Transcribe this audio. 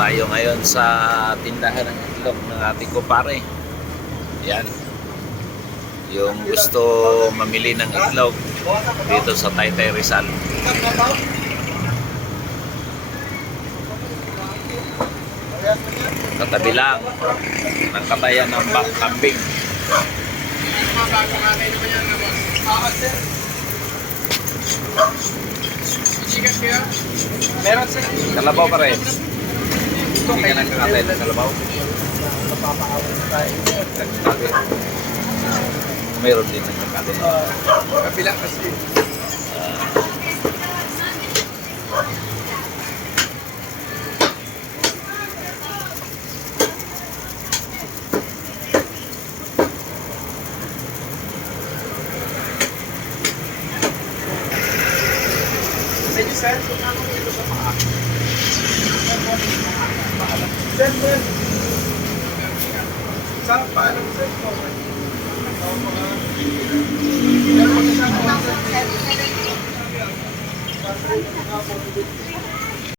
tayo ngayon sa tindahan ng itlog ng ating kumpare. Yan. Yung gusto mamili ng itlog dito sa Taytay Rizal. Katabi lang ng katayan ng kambing. Meron sir. Kalabaw pa rin. Hindi ka nagkakatay ng kalabaw. Napapaawal tayo. Nagkakatay. Mayroon din nagkakatay. Kabila kasi. Medyo sir, kung ano dito sa paa. Sir. Sa paalam sir. Meron pa kasama, sir.